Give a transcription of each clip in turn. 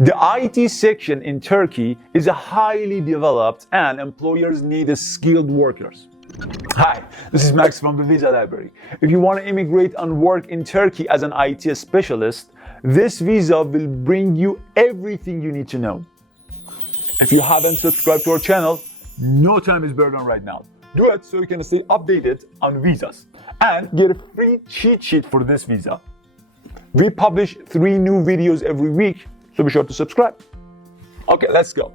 The IT section in Turkey is highly developed and employers need skilled workers. Hi, this is Max from the Visa Library. If you want to immigrate and work in Turkey as an IT specialist, this visa will bring you everything you need to know. If you haven't subscribed to our channel, no time is better than right now. Do it so you can stay updated on visas and get a free cheat sheet for this visa. We publish 3 new videos every week, so be sure to subscribe. Okay, let's go.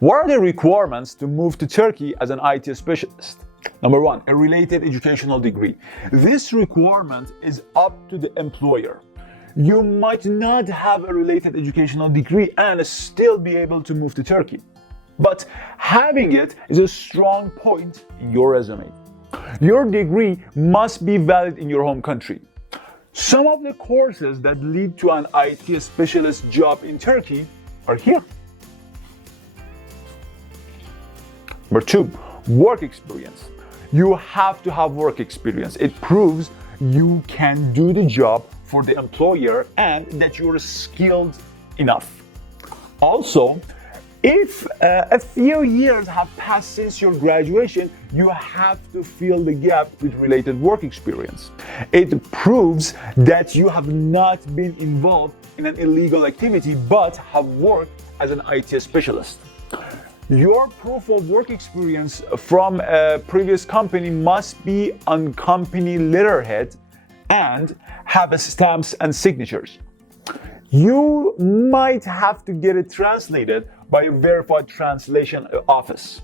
What are the requirements to move to Turkey as an IT specialist? Number 1, a related educational degree. This requirement is up to the employer. You might not have a related educational degree and still be able to move to Turkey. But having it is a strong point in your resume. Your degree must be valid in your home country. Some of the courses that lead to an IT specialist job in Turkey are here. Number 2, work experience. You have to have work experience. It proves you can do the job for the employer and that you're skilled enough. Also, if a few years have passed since your graduation, you have to fill the gap with related work experience. It proves that you have not been involved in an illegal activity but have worked as an IT specialist. Your proof of work experience from a previous company must be on company letterhead and have stamps and signatures. You might have to get it translated by a verified translation office.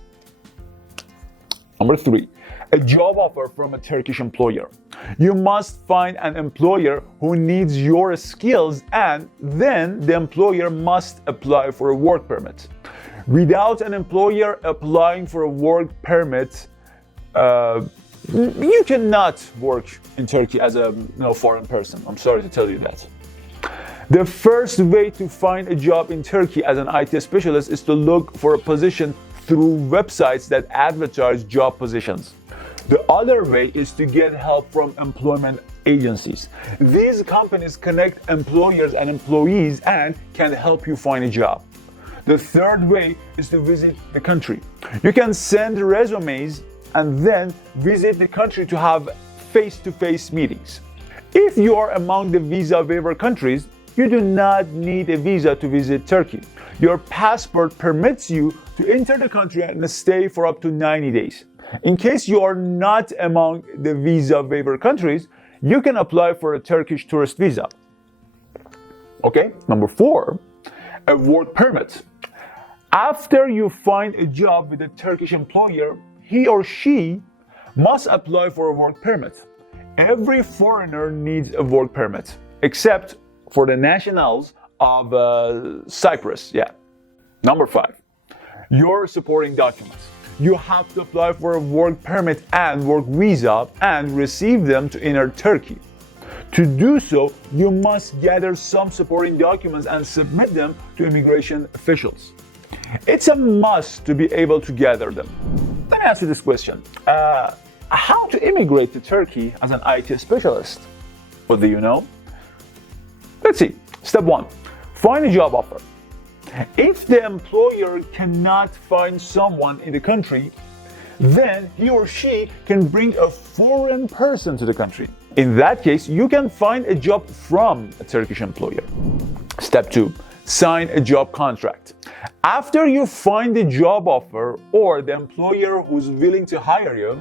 Number 3, a job offer from a Turkish employer. You must find an employer who needs your skills and then the employer must apply for a work permit. Without an employer applying for a work permit, you cannot work in Turkey as a foreign person. I'm sorry to tell you that. The first way to find a job in Turkey as an IT specialist is to look for a position through websites that advertise job positions. The other way is to get help from employment agencies. These companies connect employers and employees and can help you find a job. The third way is to visit the country. You can send resumes and then visit the country to have face-to-face meetings. If you are among the visa waiver countries, you do not need a visa to visit Turkey. Your passport permits you to enter the country and stay for up to 90 days. In case you are not among the visa waiver countries, you can apply for a Turkish tourist visa. Okay, number 4, a work permit. After you find a job with a Turkish employer, he or she must apply for a work permit. Every foreigner needs a work permit, except for the nationals of Cyprus. Number 5, your supporting documents. You have to apply for a work permit and work visa and receive them to enter Turkey. To do so, you must gather some supporting documents and submit them to immigration officials. It's a must to be able to gather them. Let me ask you this question. How to immigrate to Turkey as an IT specialist? What do you know? Let's see. Step 1, find a job offer. If the employer cannot find someone in the country, then he or she can bring a foreign person to the country. In that case, you can find a job from a Turkish employer. Step 2, sign a job contract. After you find the job offer or the employer who's willing to hire you,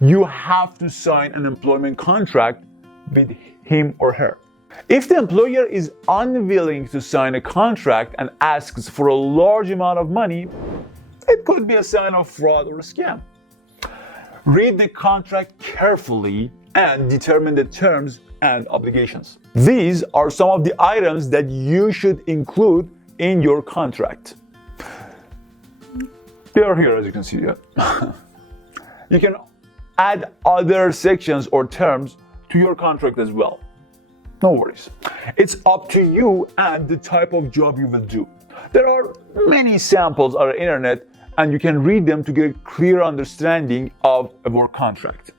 you have to sign an employment contract with him or her. If the employer is unwilling to sign a contract and asks for a large amount of money, it could be a sign of fraud or a scam. Read the contract carefully and determine the terms and obligations. These are some of the items that you should include in your contract. They are here, as you can see. You can add other sections or terms to your contract as well. No worries. It's up to you and the type of job you will do. There are many samples on the internet and you can read them to get a clear understanding of a work contract.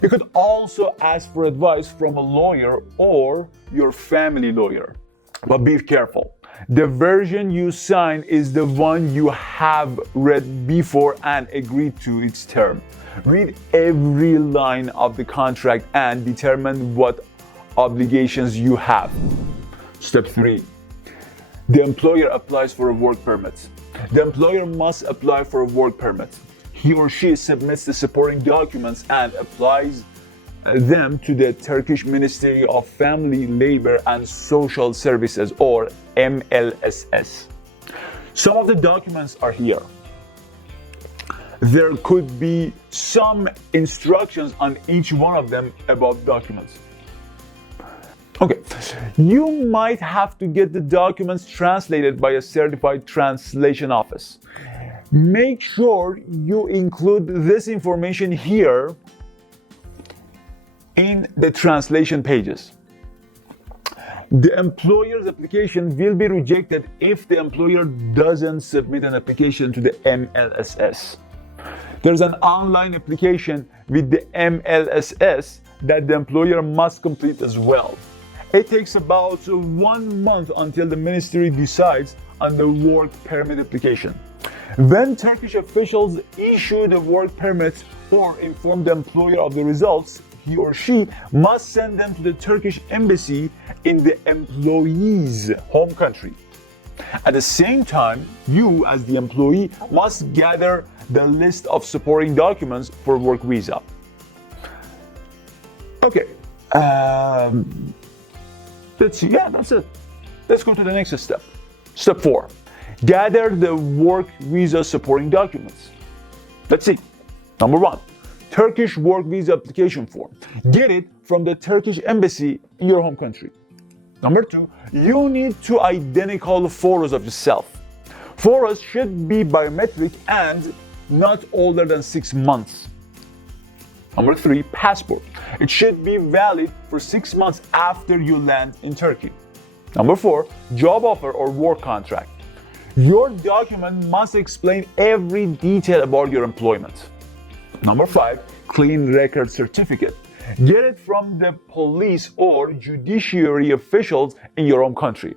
You could also ask for advice from a lawyer or your family lawyer. But be careful. The version you sign is the one you have read before and agreed to its term. Read every line of the contract and determine what obligations you have. Step 3. The employer applies for a work permit. The employer must apply for a work permit. He or she submits the supporting documents and applies them to the Turkish Ministry of Family, Labor and Social Services, or MLSS. Some of the documents are here. There could be some instructions on each one of them about documents. Okay, you might have to get the documents translated by a certified translation office. Make sure you include this information here in the translation pages. The employer's application will be rejected if the employer doesn't submit an application to the MLSS. There's an online application with the MLSS that the employer must complete as well. It takes about 1 month until the ministry decides on the work permit application. When Turkish officials issue the work permit or inform the employer of the results, he or she must send them to the Turkish embassy in the employee's home country. At the same time, you as the employee must gather the list of supporting documents for work visa. Okay, that's it. Let's go to the next step. Step 4. Gather the work visa supporting documents. Let's see. Number 1. Turkish work visa application form. Get it from the Turkish embassy in your home country. Number 2. You need 2 identical photos of yourself. Photos should be biometric and not older than 6 months. Number 3. Passport. It should be valid for 6 months after you land in Turkey. Number 4. Job offer or work contract. Your document must explain every detail about your employment. Number 5. Clean record certificate. Get it from the police or judiciary officials in your home country.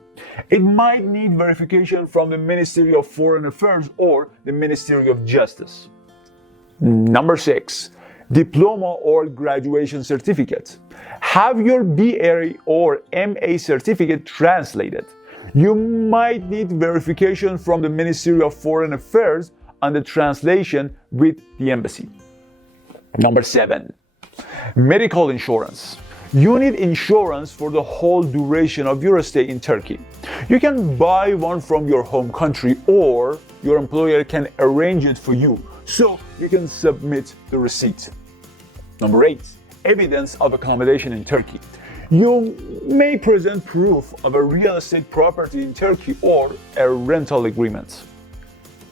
It might need verification from the Ministry of Foreign Affairs or the Ministry of Justice. Number 6. Diploma or graduation certificate. Have your BA or MA certificate translated. You might need verification from the Ministry of Foreign Affairs on the translation with the embassy. Number 7. Medical insurance. You need insurance for the whole duration of your stay in Turkey. You can buy one from your home country or your employer can arrange it for you, so you can submit the receipt. Number 8. Evidence of accommodation in Turkey. You may present proof of a real estate property in Turkey or a rental agreement.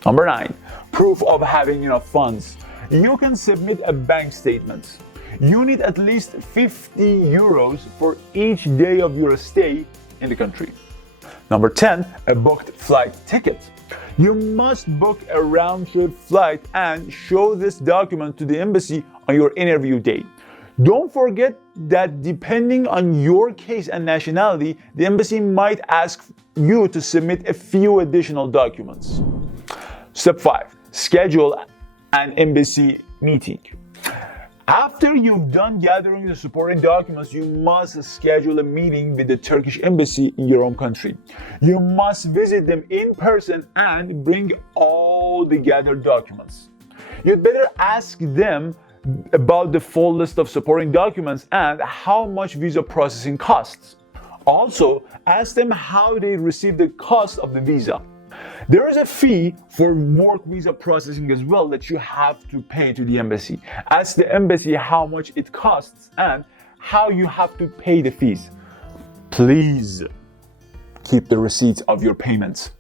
Number 9. Proof of having enough funds. You can submit a bank statement. You need at least 50 euros for each day of your stay in the country. Number 10. A booked flight ticket. You must book a round-trip flight and show this document to the embassy on your interview day. Don't forget that depending on your case and nationality, the embassy might ask you to submit a few additional documents. Step 5. Schedule an embassy meeting. After you've done gathering the supporting documents, you must schedule a meeting with the Turkish embassy in your home country. You must visit them in person and bring all the gathered documents. You'd better ask them about the full list of supporting documents and how much visa processing costs. Also, ask them how they receive the cost of the visa. There is a fee for work visa processing as well that you have to pay to the embassy. Ask the embassy how much it costs and how you have to pay the fees. Please keep the receipts of your payments.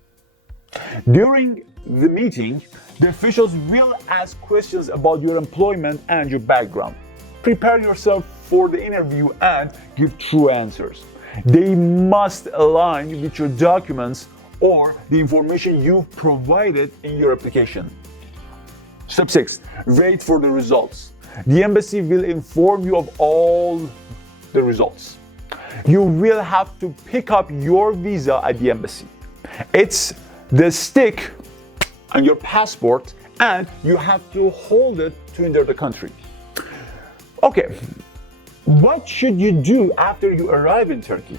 During the meeting, the officials will ask questions about your employment and your background. Prepare yourself for the interview and give true answers. They must align with your documents or the information you've provided in your application. Step 6. Wait for the results. The embassy will inform you of all the results. You will have to pick up your visa at the embassy. It's the stick on your passport, and you have to hold it to enter the country. Okay, what should you do after you arrive in Turkey?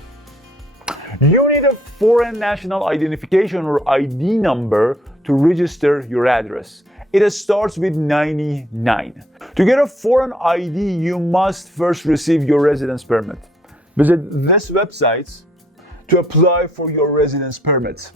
You need a foreign national identification or ID number to register your address. It starts with 99. To get a foreign ID, you must first receive your residence permit. Visit this website to apply for your residence permit.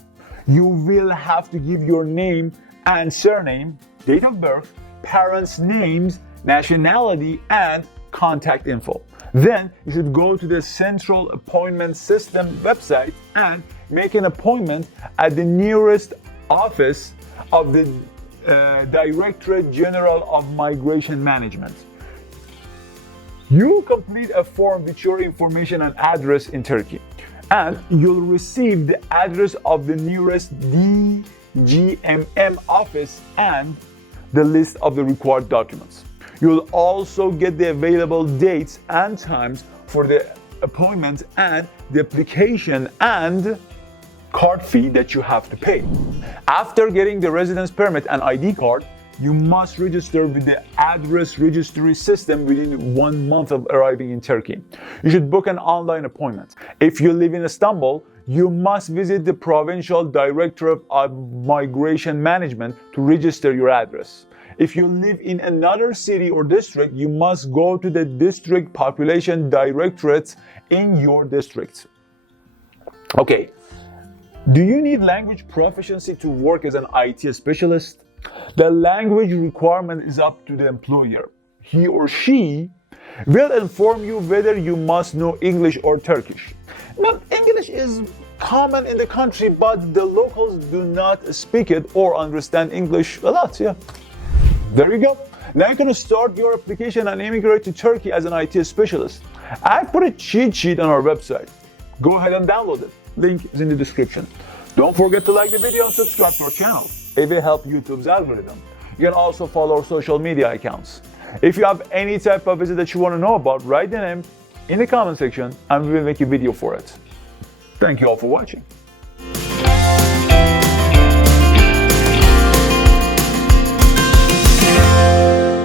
You will have to give your name and surname, date of birth, parents' names, nationality, and contact info. Then you should go to the Central Appointment System website and make an appointment at the nearest office of the Directorate General of Migration Management. You complete a form with your information and address in Turkey, and you'll receive the address of the nearest DGMM office and the list of the required documents. You'll also get the available dates and times for the appointment and the application and card fee that you have to pay. After getting the residence permit and ID card, you must register with the address registry system within 1 month of arriving in Turkey. You should book an online appointment. If you live in Istanbul, you must visit the Provincial Directorate of Migration Management to register your address. If you live in another city or district, you must go to the District Population Directorate in your district. Okay, do you need language proficiency to work as an IT specialist? The language requirement is up to the employer. He or she will inform you whether you must know English or Turkish. Now, English is common in the country, but the locals do not speak it or understand English a lot. Yeah. There you go. Now you can start your application and immigrate to Turkey as an IT specialist. I put a cheat sheet on our website. Go ahead and download it. Link is in the description. Don't forget to like the video and subscribe to our channel. It will help YouTube's algorithm. You can also follow our social media accounts. If you have any type of visit that you want to know about, write the name in the comment section and we will make a video for it. Thank you all for watching.